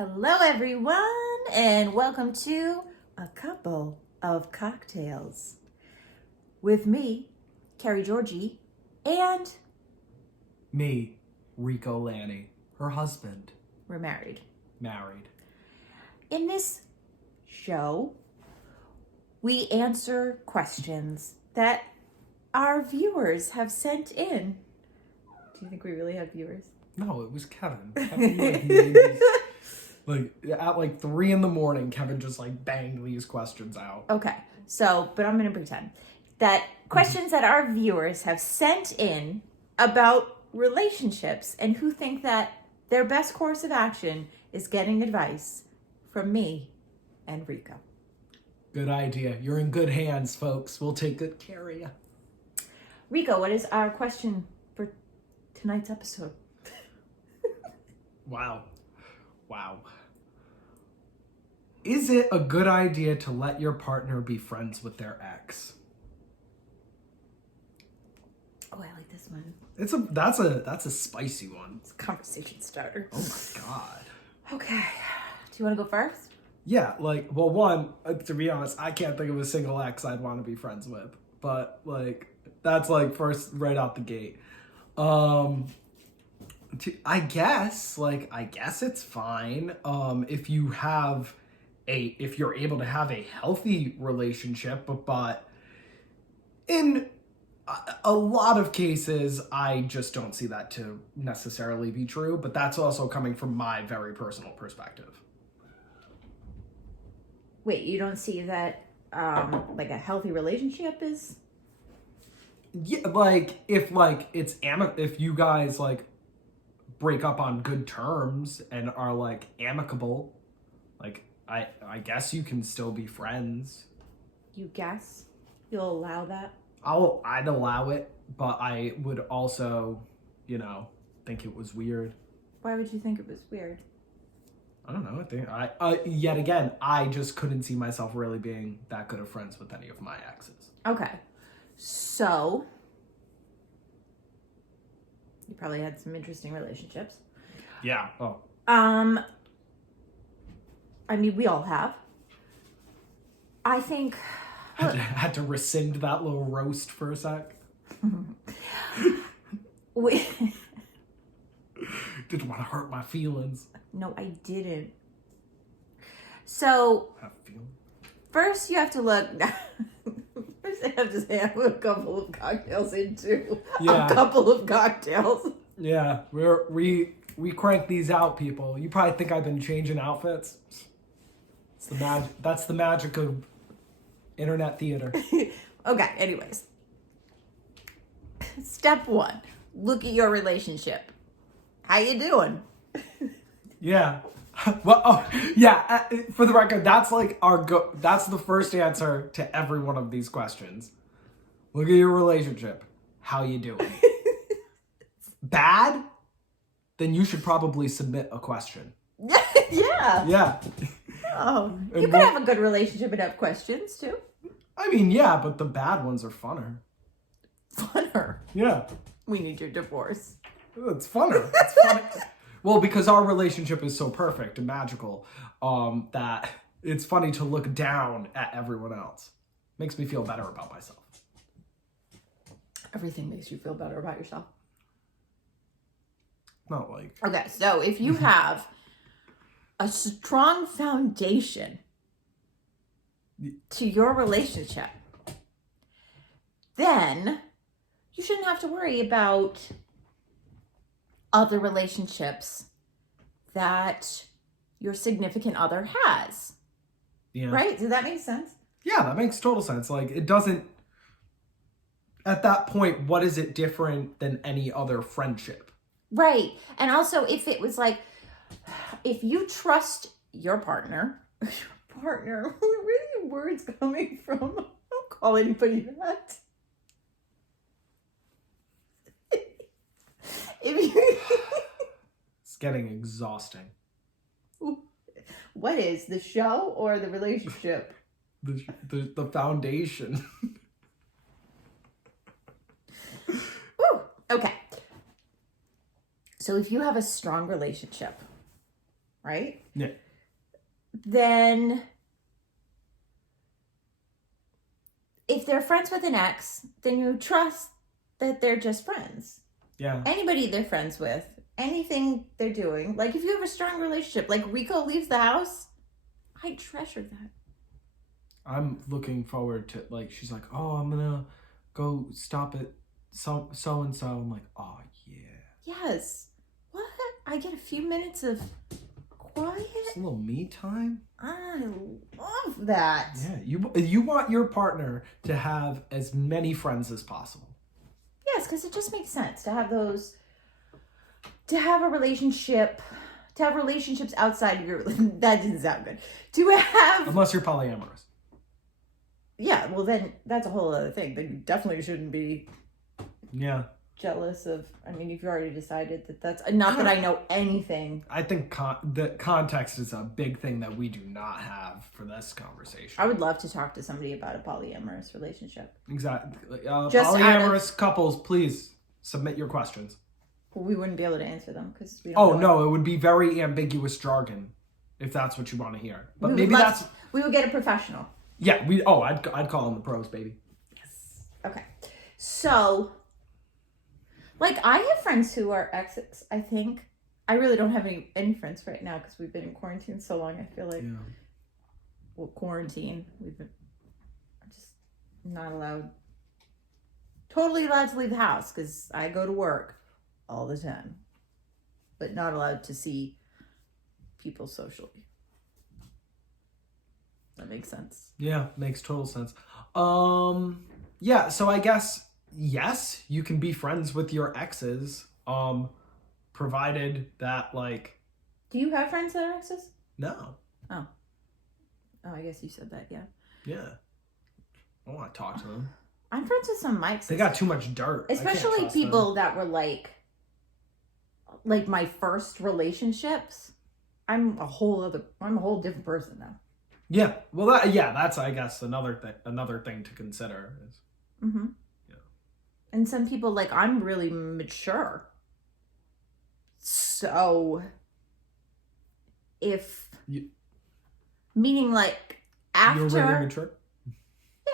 Hello, everyone, and welcome to A Couple of Cocktails with me, Kerry Georgie, and Me, Rico Lanny, her husband, we're married. married. In this show, we answer questions that our viewers have sent in. Do you think we really have viewers? No, it was Kevin. Kevin made these, at 3 a.m, Kevin just banged these questions out. Okay, but I'm going to pretend that questions that our viewers have sent in about relationships and who think that their best course of action is getting advice from me and Rico. Good idea. You're in good hands, folks. We'll take good care of you. Rico, what is our question for tonight's episode? Wow. Is it a good idea to let your partner be friends with their ex? Oh, I like this one. That's a spicy one. It's a conversation starter. Oh my god. Okay. Do you want to go first? Yeah, to be honest, I can't think of a single ex I'd want to be friends with. But, that's, first right out the gate. I guess it's fine, if you're able to have a healthy relationship, but in a lot of cases, I just don't see that to necessarily be true, but that's also coming from my very personal perspective. Wait, you don't see that a healthy relationship is? Yeah, if you guys break up on good terms and are amicable, I guess you can still be friends. You guess? You'll allow that? I'd allow it, but I would also, think it was weird. Why would you think it was weird? I don't know. I think yet again, I just couldn't see myself really being that good of friends with any of my exes. Okay. So, you probably had some interesting relationships. Yeah. Oh. I mean, we all have. I think... Had to rescind that little roast for a sec. Didn't want to hurt my feelings. No, I didn't. So, first you have to look... First I have to say I have a couple of cocktails into a couple of cocktails. Yeah, we crank these out, people. You probably think I've been changing outfits. That's the magic of internet theater. Okay, anyways. Step 1. Look at your relationship. How you doing? Yeah. Well, for the record, that's that's the first answer to every one of these questions. Look at your relationship. How you doing? Bad? Then you should probably submit a question. Yeah. Yeah. Oh, you could have a good relationship and have questions too. I mean, yeah, but the bad ones are funner. Funner? Yeah. We need your divorce. It's funner. It's funny. Well, because our relationship is so perfect and magical, that it's funny to look down at everyone else. Makes me feel better about myself. Everything makes you feel better about yourself. Not like... Okay, so if you have a strong foundation to your relationship, then you shouldn't have to worry about other relationships that your significant other has. Yeah. Right? Does that make sense? Yeah, that makes total sense. It doesn't... At that point, what is it different than any other friendship? Right. And also, if it was if you trust your partner, where are the words coming from? I don't call anybody that. It's getting exhausting. What is the show or the relationship? The foundation. Woo! Okay. So if you have a strong relationship, right? Yeah. Then if they're friends with an ex, then you trust that they're just friends. Yeah. Anybody they're friends with, anything they're doing. Like if you have a strong relationship, like Rico leaves the house, I treasure that. I'm looking forward to, like, she's like, oh, I'm gonna go stop at so and so. I'm like, oh yeah. Yes. What? I get a few minutes of quiet. Just a little me time. I love that. Yeah, you want your partner to have as many friends as possible. Yes, because it just makes sense to have those, to have a relationship, to have relationships outside of your, that didn't sound good. To have, Unless you're polyamorous. yeah, well then that's a whole other thing. Then you definitely shouldn't be jealous of, I mean, if you already decided that that's, not that I know anything. I think the context is a big thing that we do not have for this conversation. I would love to talk to somebody about a polyamorous relationship. Exactly. Just Polyamorous couples, please submit your questions. We wouldn't be able to answer them because we don't Oh, know no, it would be very ambiguous jargon if that's what you want to hear. But we would get a professional. Yeah, I'd call them the pros, baby. Yes. Okay. So, like, I have friends who are exes, I think. I really don't have any friends right now because we've been in quarantine so long. I feel like, quarantine. We've been just not totally allowed to leave the house because I go to work all the time, but not allowed to see people socially. That makes sense. Yeah, makes total sense. Yeah, so I guess, yes, you can be friends with your exes, provided that, like... Do you have friends that are exes? No. Oh, I guess you said that, yeah. Yeah. I want to talk to them. I'm friends with some of my exes. They got too much dirt. Especially people that were like my first relationships. I'm a whole different person now. Yeah, well, that's I guess another thing to consider is. Mm-hmm. Yeah. And some people, like, I'm really mature. So, meaning like after you're really mature.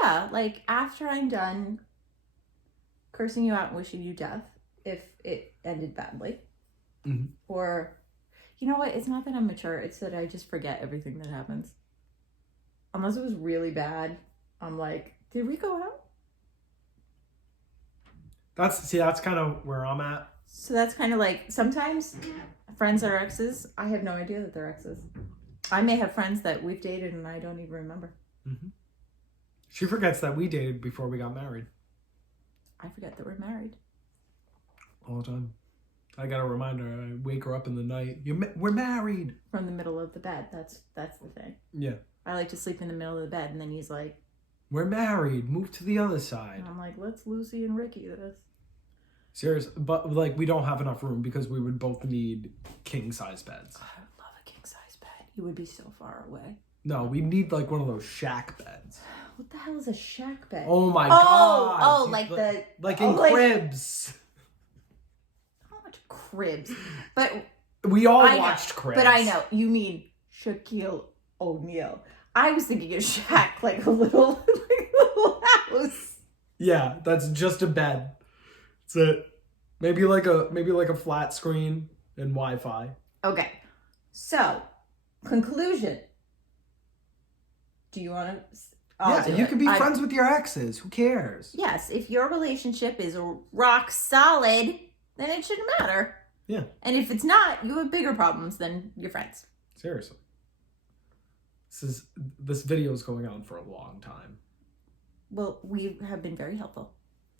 Yeah, like after I'm done cursing you out and wishing you death, if it ended badly, or you know what? It's not that I'm mature. It's that I just forget everything that happens. Unless it was really bad, I'm like, did we go out? That's kind of where I'm at. So that's kind of like, sometimes friends that are exes, I have no idea that they're exes. I may have friends that we've dated and I don't even remember. Mm-hmm. She forgets that we dated before we got married. I forget that we're married. All the time. I gotta remind her. I wake her up in the night. We're married. From the middle of the bed. That's the thing. Yeah. I like to sleep in the middle of the bed, and then he's like, we're married. Move to the other side. And I'm like, let's Lucy and Ricky this. Serious, but like we don't have enough room because we would both need king size beds. I would love a king size bed. You would be so far away. No, we need like one of those shack beds. What the hell is a shack bed? Oh my god! Oh, like in cribs. Not much cribs, but we all watched Cribs. But I know you mean Shaquille O'Neal. I was thinking of shack, like a little house. Yeah, that's just a bed. That's it. Maybe like a flat screen and Wi-Fi. Okay, so conclusion. Do you want to? You can be friends with your exes. Who cares? Yes, if your relationship is rock solid, then it shouldn't matter. Yeah. And if it's not, you have bigger problems than your friends. Seriously. This video is going on for a long time. Well, we have been very helpful.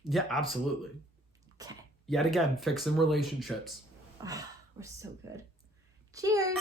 Yeah, absolutely. Okay. Yet again, fixing relationships. Oh, we're so good. Cheers.